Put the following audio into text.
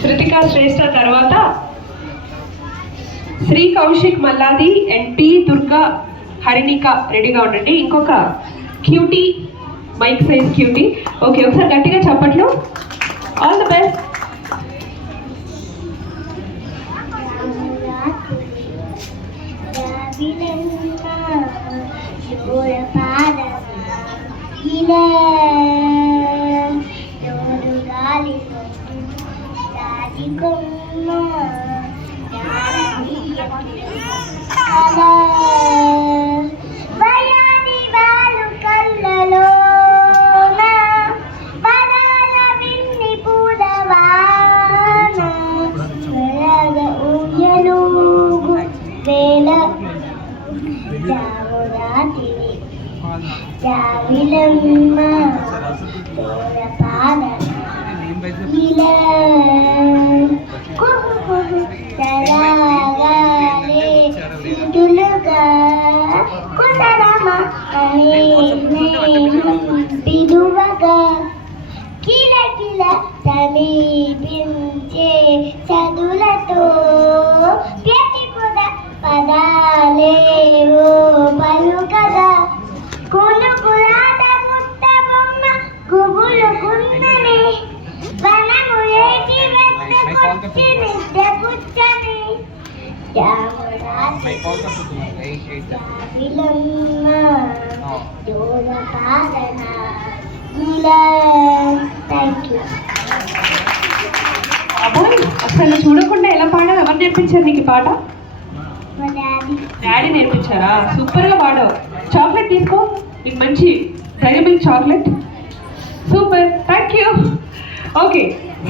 శృతిక శ్రేష్ఠ తర్వాత Sri Kaushik Malladi and T Durga Harinika రెడీగా ఉండండి. ఇంకొక cutie mic size cutie. Okay, ఒకసారి గట్టిగా చెప్పట్లు. All the best. జావిలమ్మ తోరపాద ఇలా తరాగాలే సిదులుగా కుసరమ అనే పిలువగా కిలకిల సమీపించే చదులతో ప్రతిపుద పదాలేవో పలుకగా అసలు చూడకుండా ఎలా పాడావు? ఎవరు నేర్పించారు నీకు పాట? డాడీ నేర్పించారా? సూపర్గా పాడావు. చాక్లెట్ తీసుకో, నీకు మంచి Dairy Milk chocolate. Super, thank you. Okay.